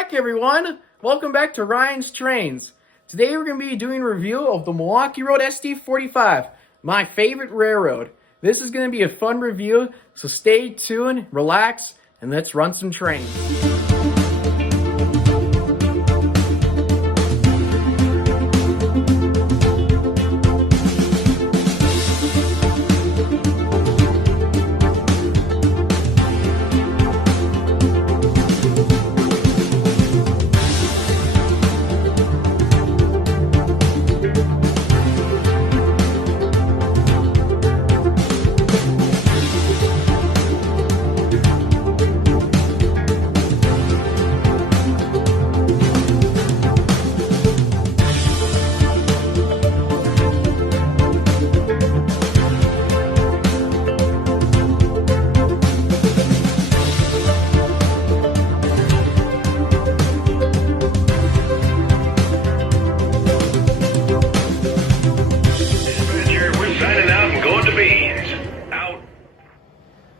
back, everyone! Welcome back to Ryan's Trains. Today we're going to be doing a review of the Milwaukee Road SD45, my favorite railroad. This is going to be a fun review, so stay tuned, relax, and let's run some trains.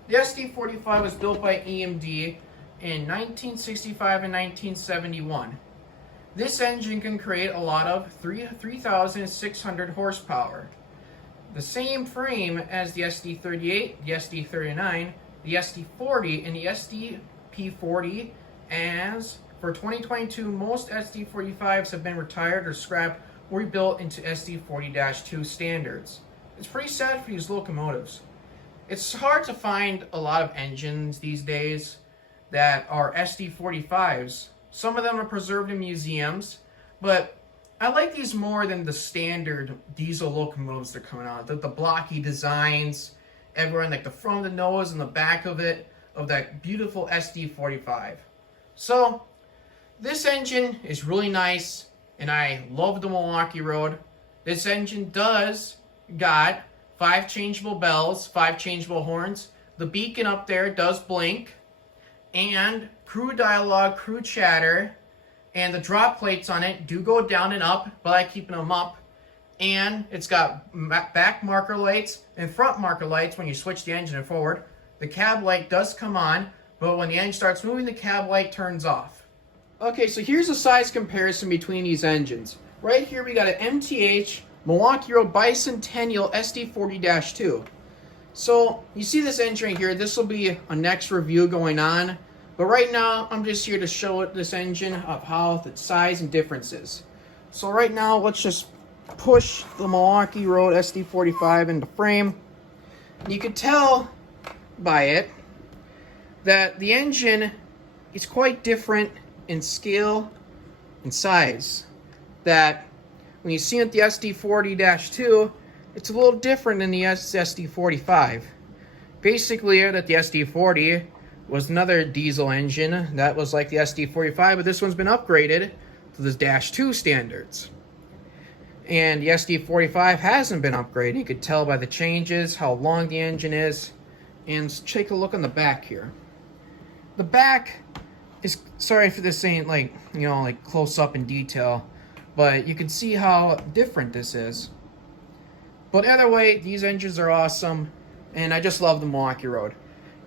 The SD45 was built by EMD in 1965 and 1971. This engine can create a lot of 3,600 horsepower. The same frame as the SD38, the SD39, the SD40, and the SDP40, as for 2022, most SD45s have been retired or scrapped or rebuilt into SD40-2 standards. It's pretty sad for these locomotives. It's hard to find a lot of engines these days that are SD45s. Some of them are preserved in museums, but I like these more than the standard diesel locomotives that are coming out. The blocky designs, everyone like the front of the nose and the back of it, of that beautiful SD45. So, this engine is really nice, and I love the Milwaukee Road. This engine does got 5 changeable bells, 5 changeable horns. The beacon up there does blink. And crew dialogue, crew chatter, and the drop plates on it do go down and up, but I keep them up. And it's got back marker lights and front marker lights when you switch the engine forward. The cab light does come on, but when the engine starts moving, the cab light turns off. Okay, so here's a size comparison between these engines. Right here we got an MTH Milwaukee Road Bicentennial SD40-2. So, you see this engine right here. This will be a next review going on. But right now, I'm just here to show this engine of how the size and differences. So right now, let's just push the Milwaukee Road SD45 into frame. You can tell by it that the engine is quite different in scale and size. That when you see it the SD40-2, it's a little different than the SD45. Basically, that the SD40 was another diesel engine that was like the SD45, but this one's been upgraded to the -2 standards. And the SD45 hasn't been upgraded. You could tell by the changes, how long the engine is. And let's take a look on the back here. The back is, sorry if this ain't like, like close up in detail, but you can see how different this is. But either way, these engines are awesome, and I just love the Milwaukee Road.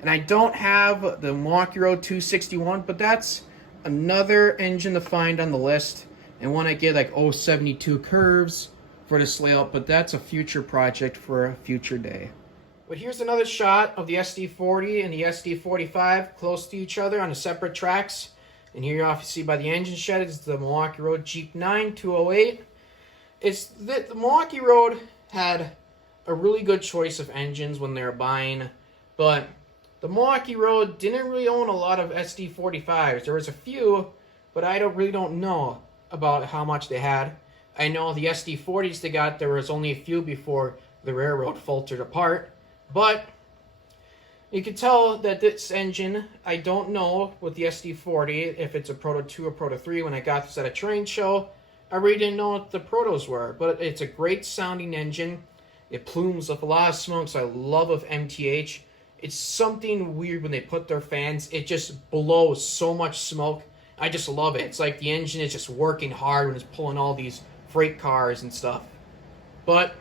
And I don't have the Milwaukee Road 261, but that's another engine to find on the list. And when I get like 072 curves for this layout, but that's a future project for a future day. But here's another shot of the SD40 and the SD45 close to each other on the separate tracks. And here you obviously by the engine shed is the Milwaukee Road Jeep 9208. It's the Milwaukee Road had a really good choice of engines when they were buying, but the Milwaukee Road didn't really own a lot of SD45s. There was a few, but I really don't know about how much they had. I know the SD40s they got, there was only a few before the railroad faltered apart, but you can tell that this engine, I don't know with the SD40 if it's a Proto 2 or Proto 3. When I got this at a train show, I really didn't know what the Protos were, but it's a great sounding engine. It plumes up a lot of smoke, so I love of MTH. It's something weird when they put their fans, it just blows so much smoke. I just love it. It's like the engine is just working hard when it's pulling all these freight cars and stuff. But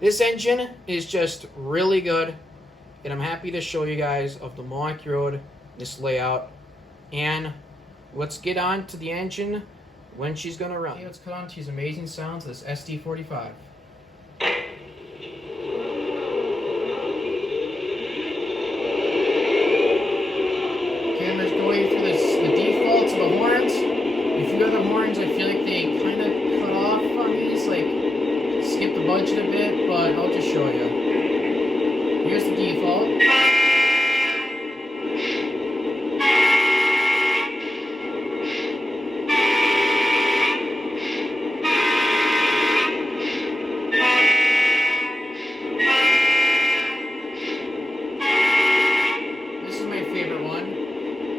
this engine is just really good, and I'm happy to show you guys of the Milwaukee Road, this layout. And let's get on to the engine when she's going to run. Okay, let's cut on to these amazing sounds of this SD45. Okay, I'm just going through the defaults of the horns. A few other horns, I feel like they kind of cut off on these, like skip the budget a bit, but I'll just show you. Here's the default.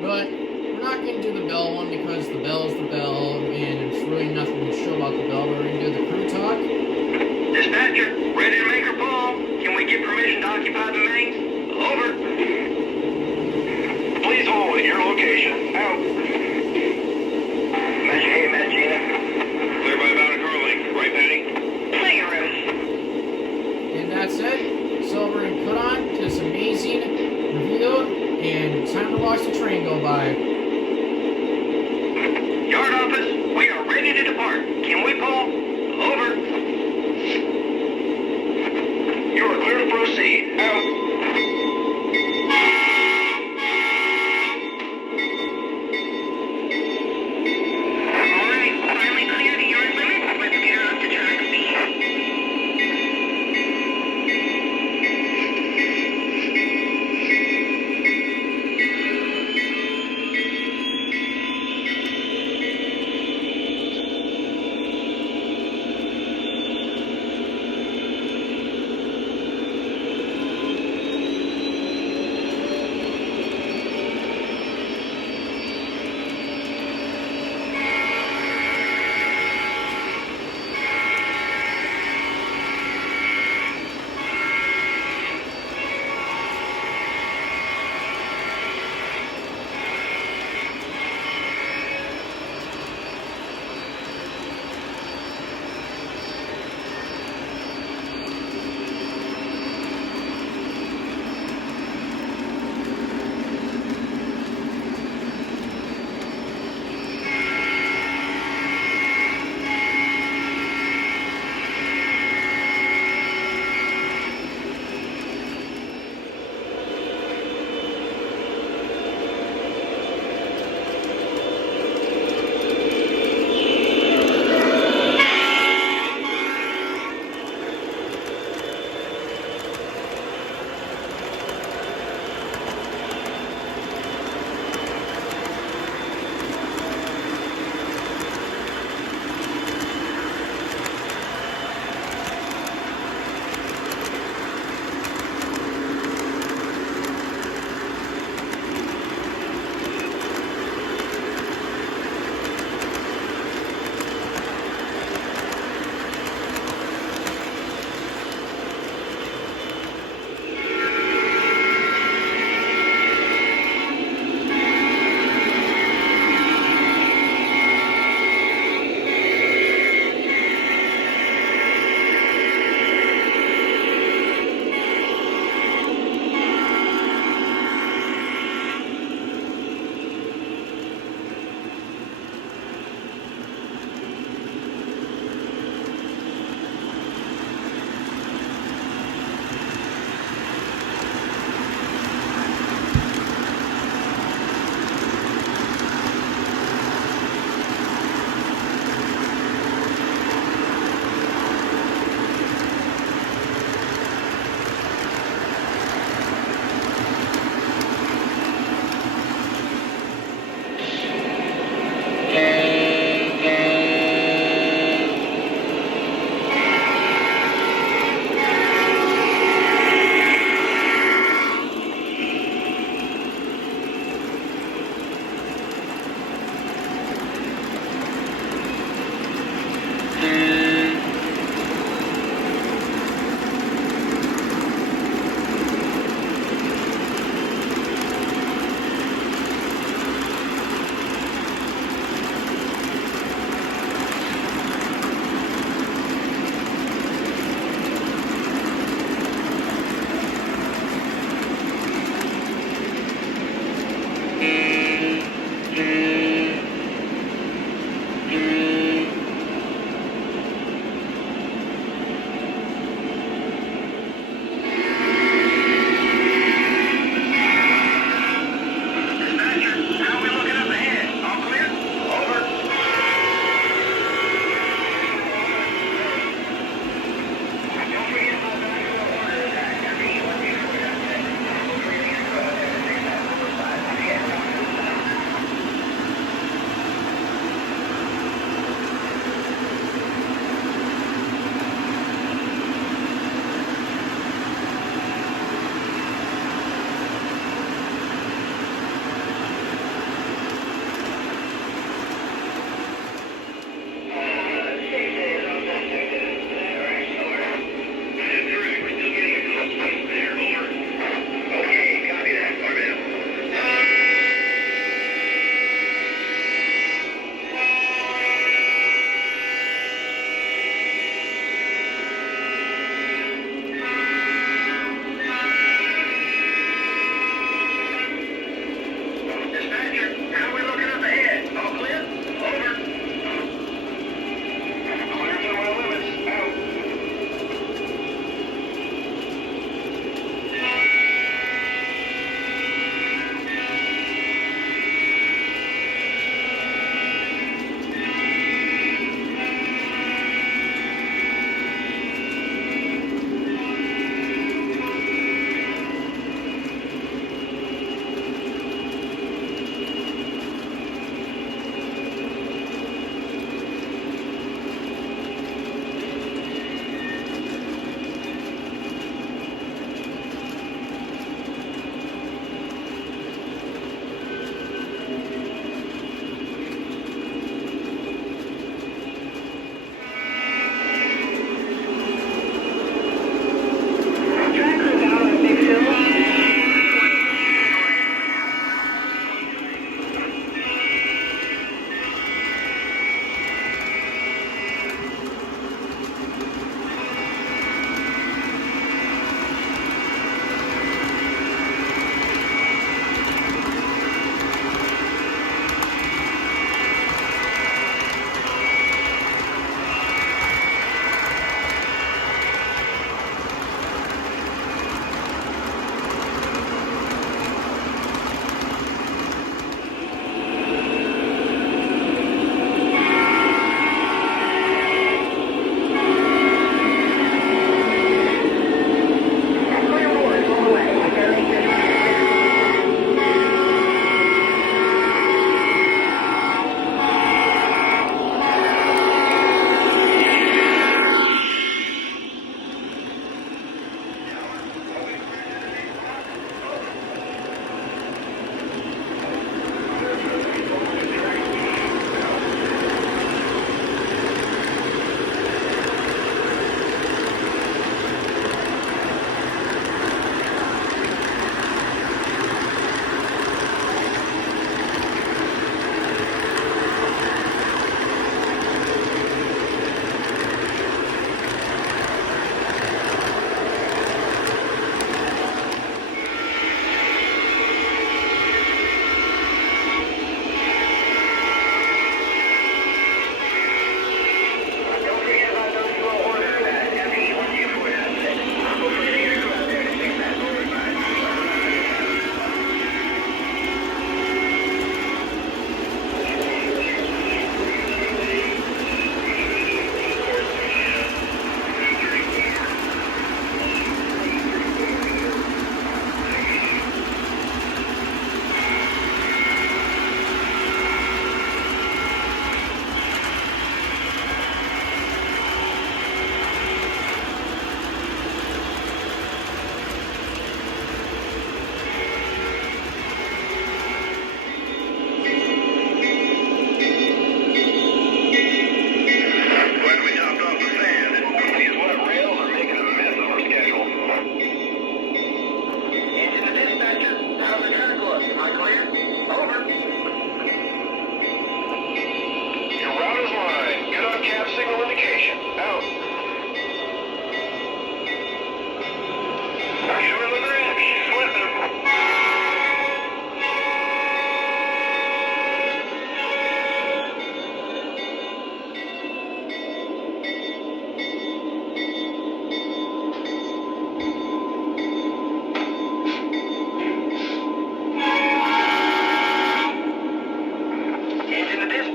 But we're not going to do the bell one because the bell is the bell, and it's really nothing to show about the bell. We're going to do the crew talk. Dispatcher, ready to make her call. Can we get permission to occupy the main? Over. Please hold at your location. Out. Match Gina. Clear by bound Carling. Right, Patty. Hang your And that's it. So we're going to put on to this amazing review. And time to watch the train go by. Yard office, we are ready to depart. Can we pull? Over. You are clear to proceed. Out.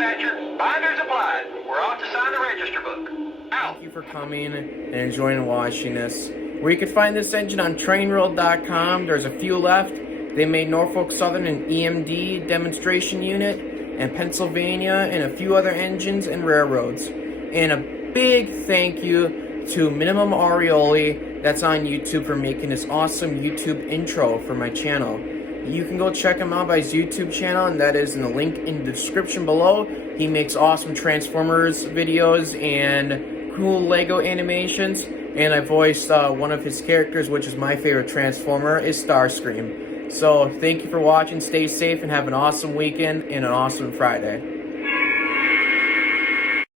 dispatcher. Binders applied. We're off to sign the register book. Out. Thank you for coming and enjoying and watching this. Where you can find this engine on trainworld.com. There's a few left. They made Norfolk Southern an EMD demonstration unit, and Pennsylvania, and a few other engines and railroads. And a big thank you to Minimum Arioli, that's on YouTube, for making this awesome YouTube intro for my channel. You can go check him out by his YouTube channel, and that is in the link in the description below. He makes awesome Transformers videos and cool Lego animations, and I voiced one of his characters, which is my favorite Transformer, is Starscream. So thank you for watching, stay safe, and have an awesome weekend and an awesome Friday.